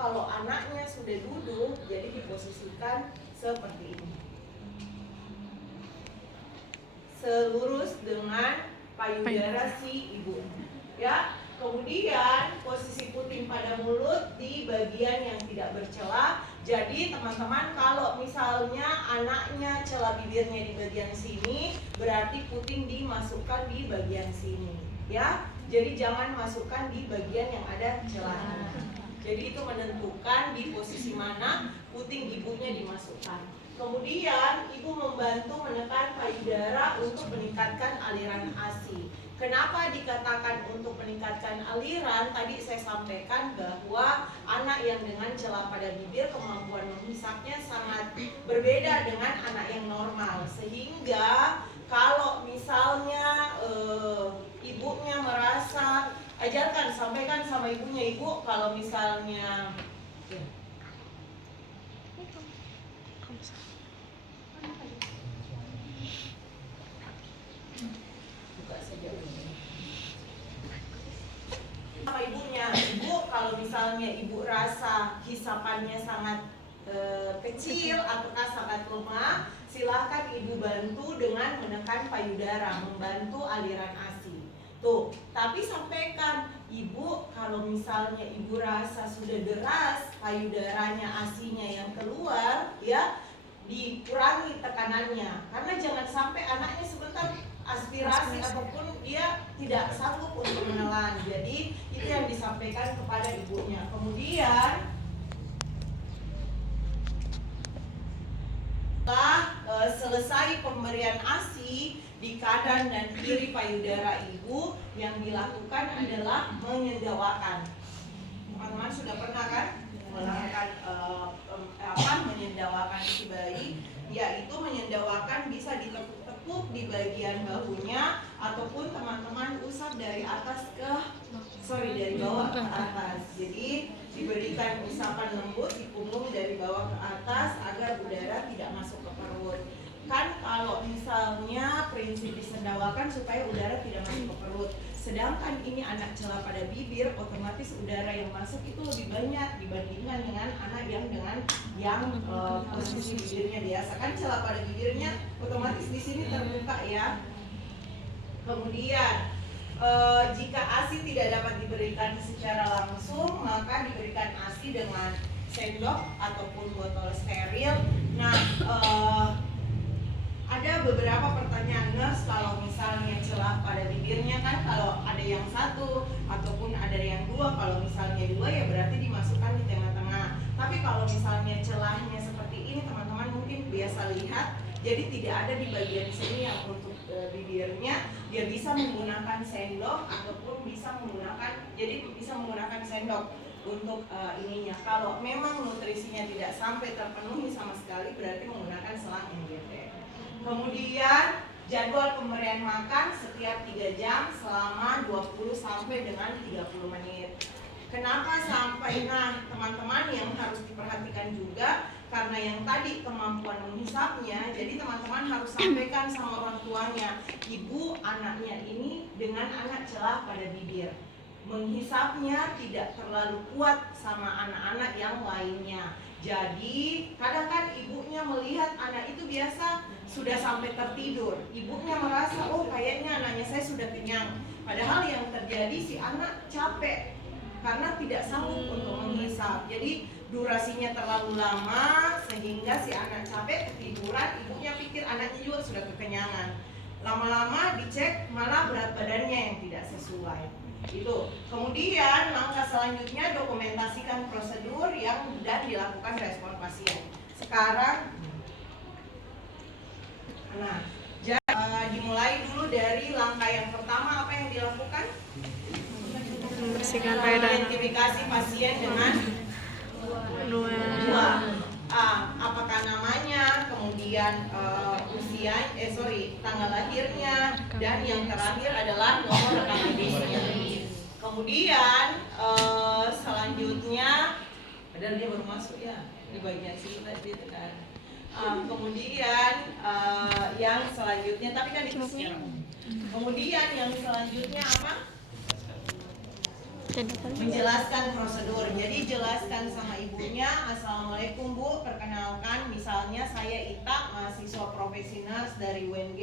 kalau anaknya sudah duduk, jadi diposisikan seperti ini, selurus dengan payudara si ibu, ya. Kemudian posisi puting pada mulut di bagian yang tidak bercela. Jadi teman-teman, kalau misalnya anaknya celah bibirnya di bagian sini, berarti puting dimasukkan di bagian sini, ya. Jadi jangan masukkan di bagian yang ada celahnya. Jadi itu menentukan di posisi mana puting ibunya dimasukkan. Kemudian ibu membantu menekan payudara untuk meningkatkan aliran ASI. Kenapa dikatakan untuk meningkatkan aliran? Tadi saya sampaikan bahwa anak yang dengan celah pada bibir kemampuan menghisapnya sangat berbeda dengan anak yang normal. Sehingga kalau misalnya ibunya merasa, ajarkan, sampaikan sama ibunya, ibu kalau misalnya sama ibunya, ibu kalau misalnya ibu rasa hisapannya sangat kecil ataukah sangat lemah, silahkan ibu bantu dengan menekan payudara, membantu aliran ASI. Tuh, tapi sampaikan ibu kalau misalnya ibu rasa sudah deras payudaranya, ASI-nya yang keluar, ya dikurangi tekanannya, karena jangan sampai anaknya sebentar aspirasi ataupun dia tidak sanggup untuk menelan. Jadi itu yang disampaikan kepada ibunya. Kemudian setelah selesai pemberian ASI di kanan dan kiri payudara ibu, yang dilakukan adalah menyendawakan. Teman-teman sudah pernah kan melakukan menyendawakan si bayi, yaitu menyendawakan bisa ditekuk-tekuk di bagian bahunya ataupun teman-teman usap dari bawah ke atas. Jadi diberikan usapan lembut di punggung dari bawah ke atas agar udara tidak masuk ke perut. Kan kalau misalnya prinsip disendawakan supaya udara tidak masuk ke perut. Sedangkan ini anak celah pada bibir, otomatis udara yang masuk itu lebih banyak dibandingkan dengan anak yang dengan posisi bibirnya biasa. Kan celah pada bibirnya otomatis di sini terbuka, ya. Kemudian jika ASI tidak dapat diberikan secara langsung, maka diberikan ASI dengan sendok ataupun botol steril. Nah, ada beberapa pertanyaan nurse kalau misalnya celah pada bibirnya, kan kalau ada yang satu ataupun ada yang dua, kalau misalnya dua ya berarti dimasukkan di tengah-tengah. Tapi kalau misalnya celahnya seperti ini, teman-teman mungkin biasa lihat, jadi tidak ada di bagian sini yang untuk bibirnya, dia bisa menggunakan sendok ataupun bisa menggunakan sendok untuk ininya. Kalau memang nutrisinya tidak sampai terpenuhi sama sekali, berarti menggunakan selang NGT. Kemudian jadwal pemberian makan setiap 3 jam selama 20 sampai dengan 30 menit. Kenapa sampai? Nah, teman-teman yang harus diperhatikan juga, karena yang tadi kemampuan menghisapnya, jadi teman-teman harus sampaikan sama orang tuanya, ibu anaknya ini dengan anak celah pada bibir, menghisapnya tidak terlalu kuat sama anak-anak yang lainnya. Jadi kadang kan ibunya melihat anak itu biasa sudah sampai tertidur, ibunya merasa oh kayaknya anaknya saya sudah kenyang, padahal yang terjadi si anak capek karena tidak sanggup untuk menghisap. Jadi durasinya terlalu lama sehingga si anak capek, ketiduran, ibunya pikir anaknya juga sudah kekenyangan. Lama-lama dicek malah berat badannya yang tidak sesuai. Itu. Kemudian langkah selanjutnya dokumentasikan prosedur dan dilakukan respon pasien. Sekarang dimulai dulu dari langkah yang pertama. Apa yang dilakukan? Membersihkan payudara. Identifikasi pasien dengan dua. Apakah namanya, kemudian tanggal lahirnya, dan yang terakhir adalah nomor rekam medisnya. Kemudian selanjutnya, padahal dia baru masuk ya di bagian sini tadi kan. Kemudian yang selanjutnya, tapi kan itu sekarang. Kemudian yang selanjutnya apa? menjelaskan prosedur. Jadi jelaskan sama ibunya, assalamualaikum Bu, perkenalkan misalnya saya Ita, mahasiswa profesi nurse dari UNG.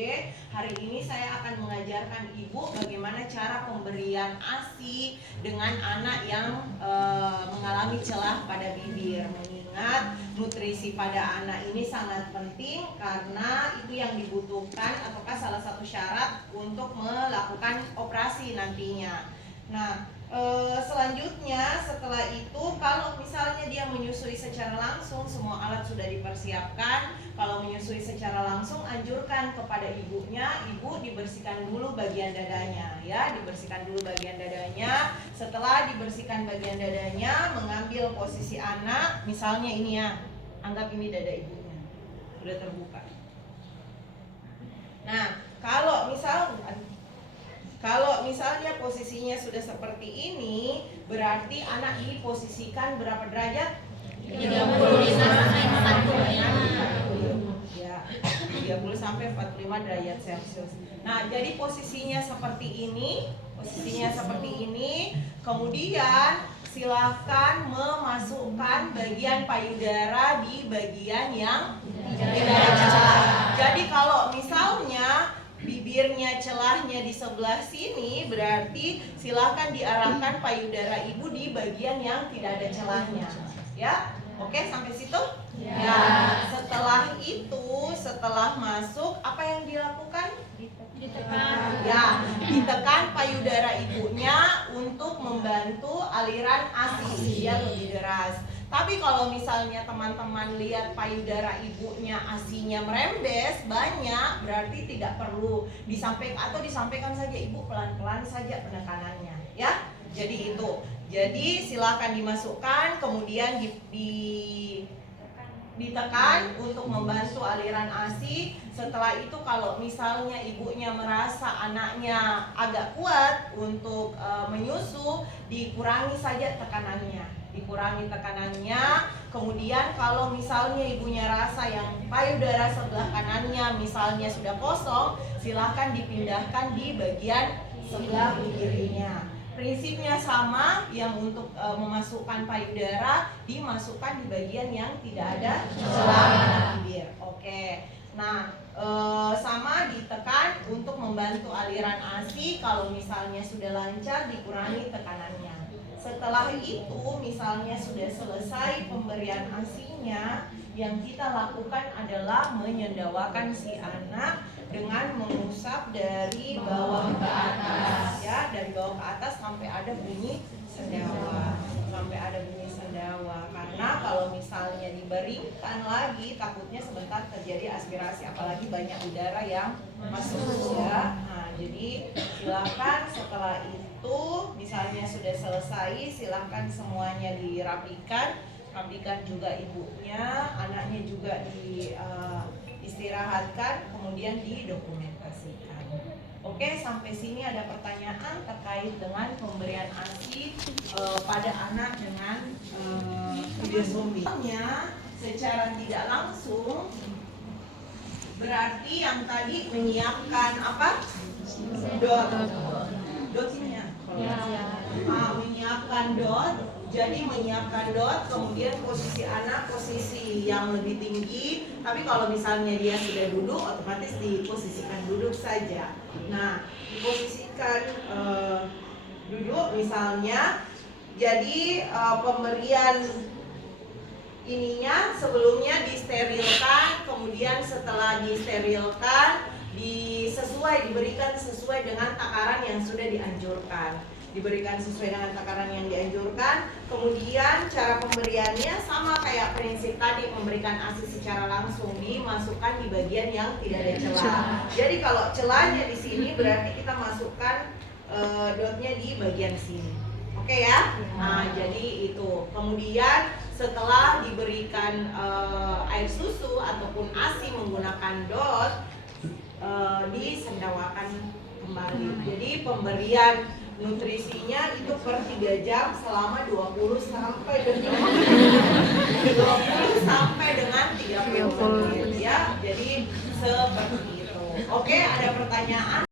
Hari ini saya akan mengajarkan ibu bagaimana cara pemberian ASI dengan anak yang mengalami celah pada bibir. Mengingat nutrisi pada anak ini sangat penting karena itu yang dibutuhkan ataukah salah satu syarat untuk melakukan operasi nantinya. Nah, selanjutnya setelah itu kalau misalnya dia menyusui secara langsung, semua alat sudah dipersiapkan. Kalau menyusui secara langsung, anjurkan kepada ibunya, ibu dibersihkan dulu bagian dadanya, ya, dibersihkan dulu bagian dadanya. Setelah dibersihkan bagian dadanya, mengambil posisi anak, misalnya ini ya, anggap ini dada ibunya sudah terbuka. Nah, kalau misalnya posisinya sudah seperti ini, berarti anak diposisikan berapa derajat? 35 sampai 45. Ya, 30 sampai 45 derajat Celcius. Nah, jadi posisinya seperti ini, kemudian silahkan memasukkan bagian payudara di bagian yang tidak ada celah. Jadi kalau misalnya bibirnya celahnya di sebelah sini, berarti silahkan diarahkan payudara ibu di bagian yang tidak ada celahnya. Ya, oke sampai situ? Ya. Setelah masuk, apa yang dilakukan? Ditekan. Ya, ditekan payudara ibunya untuk membantu aliran ASI biar lebih deras. Tapi kalau misalnya teman-teman lihat payudara ibunya ASI-nya merembes banyak, berarti tidak perlu disampaikan saja ibu pelan-pelan saja penekanannya, ya. Jadi itu. Jadi silakan dimasukkan, kemudian ditekan untuk membantu aliran ASI. Setelah itu kalau misalnya ibunya merasa anaknya agak kuat untuk menyusu, dikurangi saja tekanannya. Kemudian kalau misalnya ibunya rasa yang payudara sebelah kanannya misalnya sudah kosong, silahkan dipindahkan di bagian sebelah kirinya. Prinsipnya sama, yang untuk memasukkan payudara dimasukkan di bagian yang tidak ada celah bibir. Oke. Nah, sama ditekan untuk membantu aliran ASI. Kalau misalnya sudah lancar, dikurangi tekanannya. Setelah itu, misalnya sudah selesai pemberian ASI-nya, yang kita lakukan adalah menyendawakan si anak dengan mengusap dari bawah ke atas, ya, dari bawah ke atas sampai ada bunyi sendawa, karena kalau misalnya dibaringkan lagi, takutnya sebentar terjadi aspirasi, apalagi banyak udara yang masuk, ya. Nah, jadi silakan setelah itu, misalnya sudah selesai, silakan semuanya dirapikan juga ibunya, anaknya juga istirahatkan, kemudian didokumentasikan. Oke, sampai sini ada pertanyaan terkait dengan pemberian ASI pada anak dengan trisomia. Secara tidak langsung berarti yang tadi menyiapkan apa? Dotnya. Menyiapkan dot. Jadi menyiapkan dot, kemudian posisi anak posisi yang lebih tinggi. Tapi kalau misalnya dia sudah duduk, otomatis diposisikan duduk saja. Nah, diposisikan duduk misalnya. Jadi pemberian ininya sebelumnya disterilkan, kemudian setelah disterilkan diberikan sesuai dengan takaran yang sudah dianjurkan. Kemudian cara pemberiannya sama kayak prinsip tadi, memberikan ASI secara langsung, dimasukkan di bagian yang tidak ada celah. Jadi kalau celahnya di sini berarti kita masukkan dotnya di bagian sini. Oke ya? Nah, jadi itu. Kemudian setelah diberikan air susu ataupun ASI menggunakan dot, disendawakan kembali. Jadi pemberian nutrisinya itu per 3 jam selama 20 sampai dengan 30 menit ya. Jadi seperti itu. Oke, ada pertanyaan?